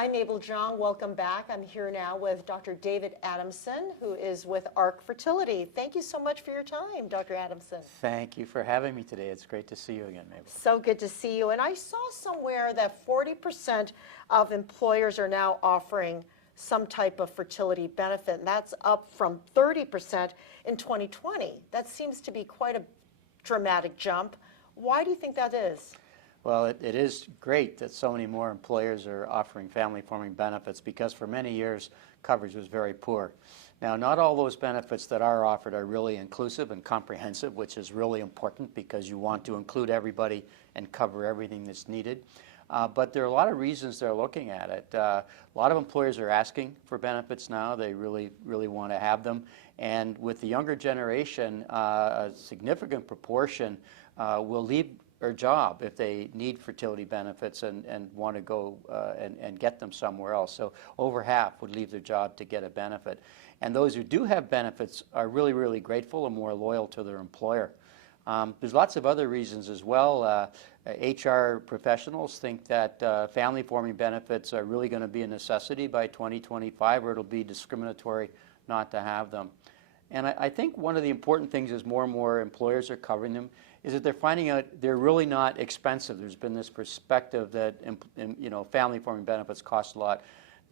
I'm Mabel John. Welcome back. I'm here now with Dr. David Adamson, who is with ARC Fertility. Thank you so much for your time, Dr. Adamson. Thank you for having me today. It's great to see you again, Mabel. So good to see you. And I saw somewhere that 40% of employers are now offering some type of fertility benefit, and that's up from 30% in 2020. That seems to be quite a dramatic jump. Why do you think that is? Well, it is great that so many more employers are offering family-forming benefits because for many years coverage was very poor. Now, not all those benefits that are offered are really inclusive and comprehensive, which is really important because you want to include everybody and cover everything that's needed. But there are a lot of reasons they're looking at it. A lot of employers are asking for benefits now. They really want to have them. And with the younger generation, a significant proportion will leave their job if they need fertility benefits and want to go and get them somewhere else. So over half would leave their job to get a benefit. And those who do have benefits are really grateful and more loyal to their employer. There's lots of other reasons as well. HR professionals think that family-forming benefits are really going to be a necessity by 2025, or it'll be discriminatory not to have them. And I think one of the important things is more and more employers are covering them is that they're finding out they're really not expensive. There's been this perspective that family-forming benefits cost a lot.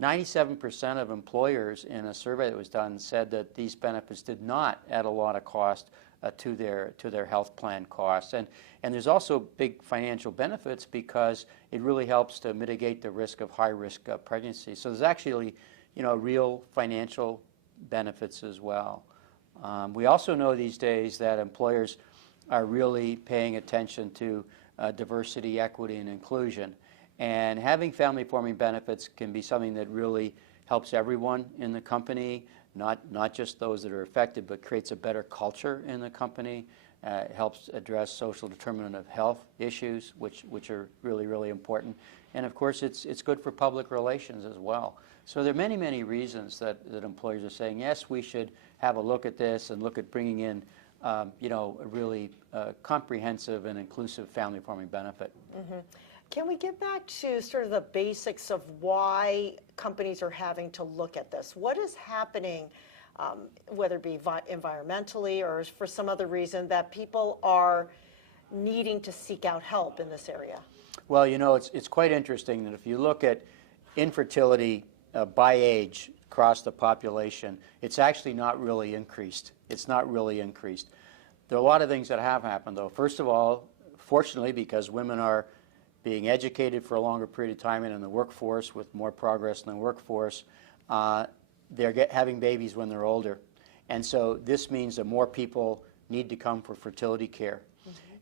97% of employers in a survey that was done said that these benefits did not add a lot of cost to their health plan costs. And there's also big financial benefits because it really helps to mitigate the risk of high-risk pregnancy. So there's actually real financial benefits as well. We also know these days that employers are really paying attention to diversity, equity, and inclusion. And having family-forming benefits can be something that really helps everyone in the company, not just those that are affected, but creates a better culture in the company, helps address social determinant of health issues, which are really important. And of course, it's good for public relations as well. So there are many reasons that employers are saying, yes, we should have a look at this and look at bringing in a really comprehensive and inclusive family-forming benefit. Mm-hmm. Can we get back to sort of the basics of why companies are having to look at this? What is happening, whether it be environmentally or for some other reason, that people are needing to seek out help in this area? Well, it's quite interesting that if you look at infertility by age across the population, it's actually not really increased. It's not really increased. There are a lot of things that have happened, though. First of all, fortunately, because women are being educated for a longer period of time and in the workforce with more progress in the workforce, they're having babies when they're older. And so this means that more people need to come for fertility care.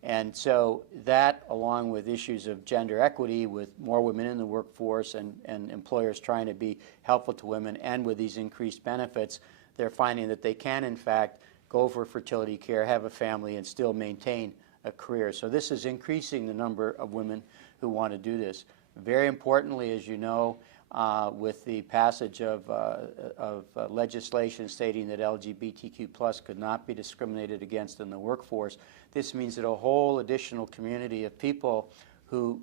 And so that, along with issues of gender equity, with more women in the workforce and employers trying to be helpful to women, and with these increased benefits, they're finding that they can, in fact, go for fertility care, have a family, and still maintain a career. So this is increasing the number of women who want to do this. Very importantly, as you know, with the passage of legislation stating that LGBTQ+ could not be discriminated against in the workforce, this means that a whole additional community of people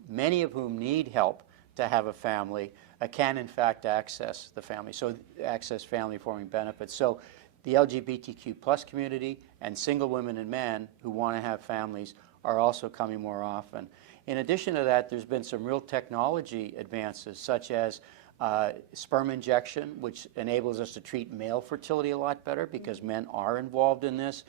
many of whom need help to have a family, can in fact access the family, so access family-forming benefits. So the LGBTQ+ community and single women and men who want to have families are also coming more often. In addition to that, there's been some real technology advances, such as sperm injection, which enables us to treat male fertility a lot better because men are involved in this.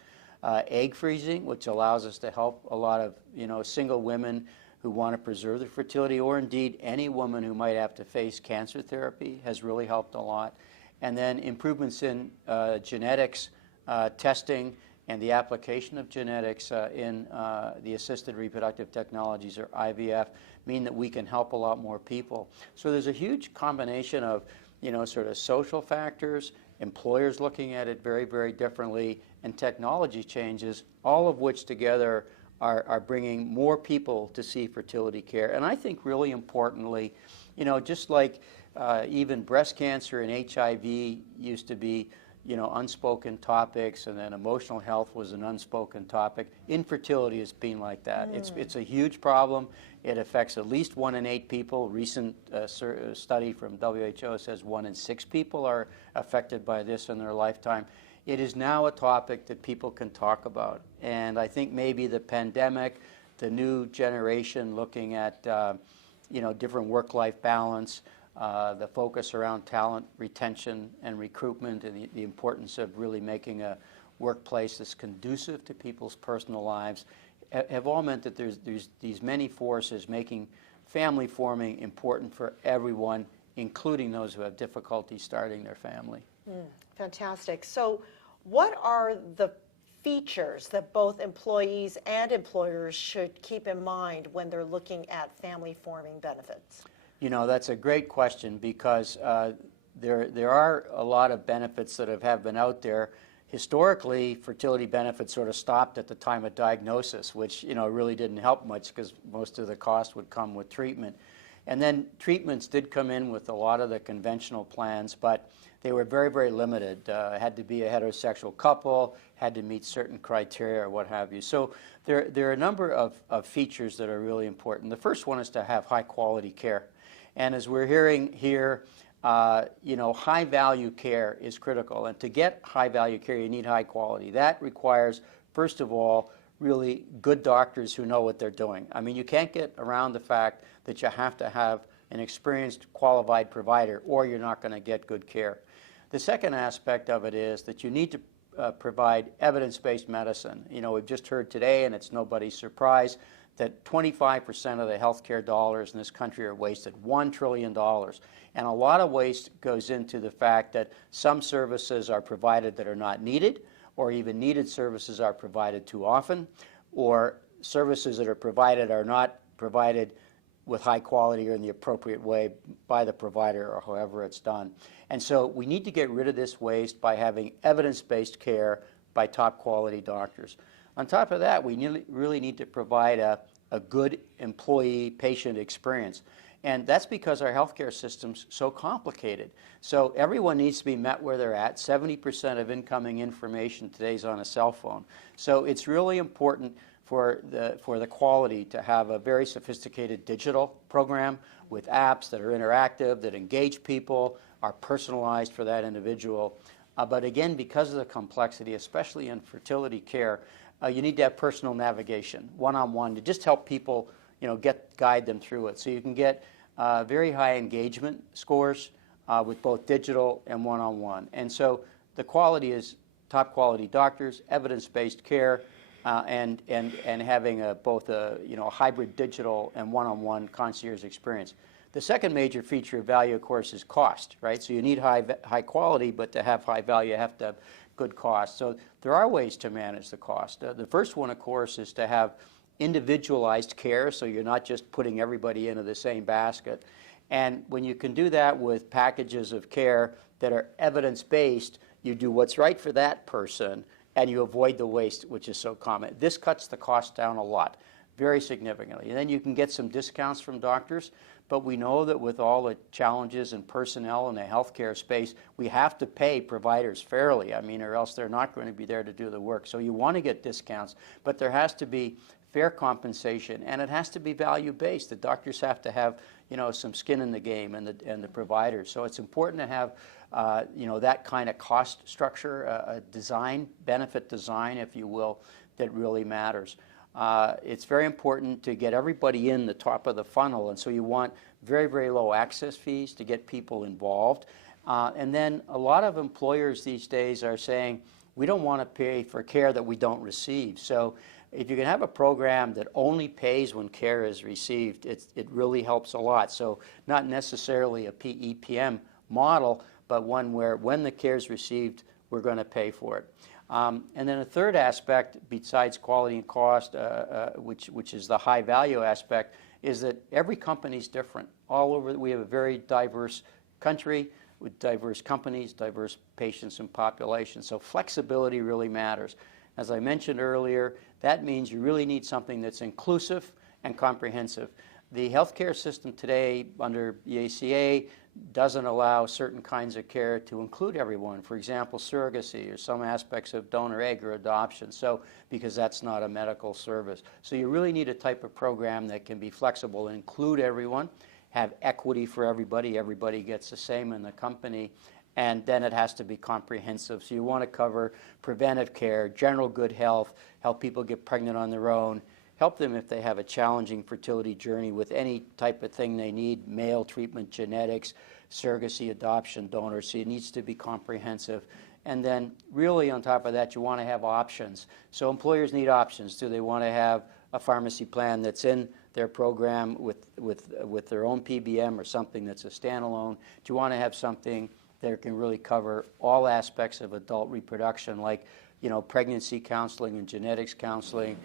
Egg freezing, which allows us to help a lot of single women who want to preserve their fertility, or indeed any woman who might have to face cancer therapy, has really helped a lot. And then improvements in genetics testing and the application of genetics in the assisted reproductive technologies, or IVF, mean that we can help a lot more people. So there's a huge combination of sort of social factors, employers looking at it very differently, and technology changes, all of which together are bringing more people to see fertility care. And I think really importantly, just like even breast cancer and HIV used to be unspoken topics, and then emotional health was an unspoken topic. Infertility has been like that. It's a huge problem. It affects at least 1 in 8 people. Recent study from WHO says 1 in 6 people are affected by this in their lifetime. It is now a topic that people can talk about. And I think maybe the pandemic, the new generation looking at different work-life balance, the focus around talent retention and recruitment, and the importance of really making a workplace that's conducive to people's personal lives, have all meant that there's these many forces making family forming important for everyone, including those who have difficulty starting their family. Fantastic. So what are the features that both employees and employers should keep in mind when they're looking at family forming benefits? That's a great question, because there are a lot of benefits that have been out there. Historically, fertility benefits sort of stopped at the time of diagnosis, which really didn't help much because most of the cost would come with treatment. And then treatments did come in with a lot of the conventional plans, but they were very, very limited. Had to be a heterosexual couple, had to meet certain criteria or what have you. So there are a number of features that are really important. The first one is to have high quality care. And as we're hearing here, high value care is critical. And to get high value care, you need high quality. That requires, first of all, really good doctors who know what they're doing. I mean, you can't get around the fact that you have to have an experienced, qualified provider, or you're not going to get good care. The second aspect of it is that you need to provide evidence-based medicine. We've just heard today, and it's nobody's surprise, that 25% of the healthcare dollars in this country are wasted, $1 trillion. And a lot of waste goes into the fact that some services are provided that are not needed, or even needed services are provided too often, or services that are provided are not provided with high quality or in the appropriate way by the provider or however it's done. And so we need to get rid of this waste by having evidence-based care by top quality doctors. On top of that, we really need to provide a good employee-patient experience. And that's because our healthcare system's so complicated. So everyone needs to be met where they're at. 70% of incoming information today is on a cell phone. So it's really important for the quality to have a very sophisticated digital program with apps that are interactive, that engage people, are personalized for that individual. But again, because of the complexity, especially in fertility care, you need to have personal navigation, one-on-one, to just help people, guide them through it. So you can get very high engagement scores with both digital and one-on-one. And so the quality is top quality doctors, evidence-based care, and having both a hybrid digital and one-on-one concierge experience. The second major feature of value, of course, is cost, right? So you need high quality, but to have high value, you have to have good cost. So there are ways to manage the cost. The first one, of course, is to have individualized care, so you're not just putting everybody into the same basket. And when you can do that with packages of care that are evidence-based, you do what's right for that person, and you avoid the waste, which is so common. This cuts the cost down a lot, very significantly. And then you can get some discounts from doctors, but we know that with all the challenges and personnel in the healthcare space, we have to pay providers fairly, or else they're not going to be there to do the work. So you want to get discounts, but there has to be fair compensation, and it has to be value-based. The doctors have to have, some skin in the game, and the providers. So it's important to have, that kind of cost structure, a benefit design, if you will, that really matters. It's very important to get everybody in the top of the funnel, and so you want very, very low access fees to get people involved. And then a lot of employers these days are saying, we don't want to pay for care that we don't receive. So if you can have a program that only pays when care is received, it really helps a lot. So not necessarily a PEPM model, but one where when the care is received, we're going to pay for it. And then a third aspect, besides quality and cost, which is the high value aspect, is that every company is different. All over, we have a very diverse country with diverse companies, diverse patients and populations. So flexibility really matters. As I mentioned earlier, that means you really need something that's inclusive and comprehensive. The healthcare system today, under the ACA, doesn't allow certain kinds of care to include everyone. For example, surrogacy or some aspects of donor egg or adoption, so because that's not a medical service. So you really need a type of program that can be flexible and include everyone, have equity for everybody, everybody gets the same in the company, and then it has to be comprehensive. So you want to cover preventive care, general good health, help people get pregnant on their own, help them if they have a challenging fertility journey with any type of thing they need, male treatment, genetics, surrogacy, adoption, donors. So it needs to be comprehensive. And then really on top of that, you want to have options. So employers need options. Do they want to have a pharmacy plan that's in their program with their own PBM or something that's a standalone? Do you want to have something that can really cover all aspects of adult reproduction, like pregnancy counseling and genetics counseling,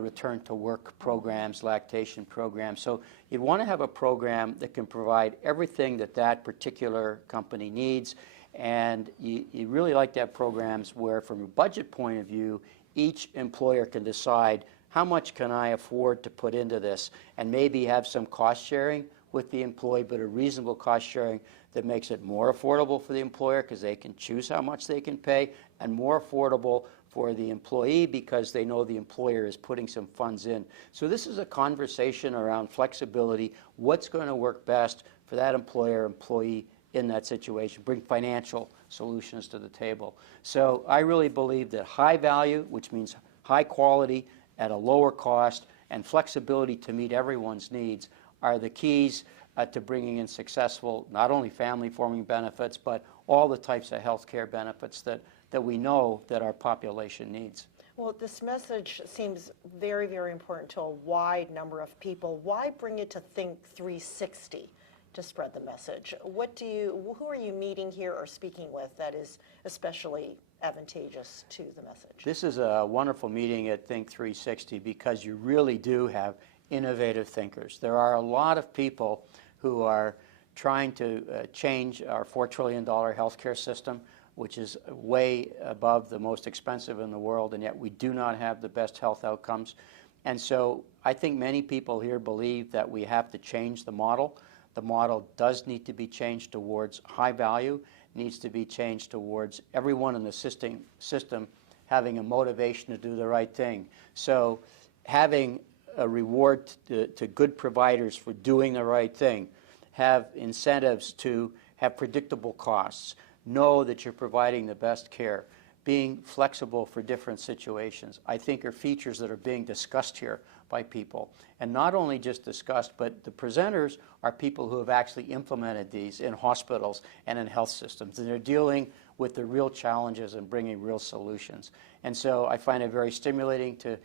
return to work programs, lactation programs. So you'd want to have a program that can provide everything that that particular company needs, and you really like to have programs where, from a budget point of view, each employer can decide how much can I afford to put into this, and maybe have some cost sharing with the employee, but a reasonable cost sharing that makes it more affordable for the employer because they can choose how much they can pay, and more affordable for the employee because they know the employer is putting some funds in. So this is a conversation around flexibility, what's going to work best for that employee in that situation, bring financial solutions to the table. So I really believe that high value, which means high quality at a lower cost, and flexibility to meet everyone's needs are the keys to bringing in successful, not only family-forming benefits, but all the types of health care benefits that we know that our population needs. Well, this message seems very, very important to a wide number of people. Why bring it to thINCc360 to spread the message? Who are you meeting here or speaking with that is especially advantageous to the message? This is a wonderful meeting at thINCc360 because you really do have innovative thinkers. There are a lot of people who are trying to change our $4 trillion healthcare system, which is way above the most expensive in the world, and yet we do not have the best health outcomes. And so I think many people here believe that we have to change the model. The model does need to be changed towards high value, needs to be changed towards everyone in the system having a motivation to do the right thing. So having a reward to good providers for doing the right thing, have incentives to have predictable costs, know that you're providing the best care, being flexible for different situations, I think are features that are being discussed here by people. And not only just discussed, but the presenters are people who have actually implemented these in hospitals and in health systems. And they're dealing with the real challenges and bringing real solutions. And so I find it very stimulating to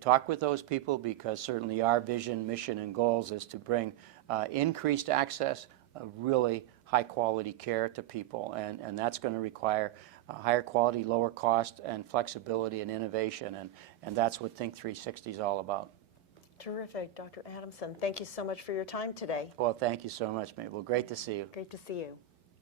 talk with those people, because certainly our vision, mission, and goals is to bring increased access of really high quality care to people, and that's going to require higher quality, lower cost, and flexibility and innovation, and that's what thINCc360 is all about. Terrific. Dr. Adamson, thank you so much for your time today. Well, thank you so much, Mabel. Great to see you. Great to see you.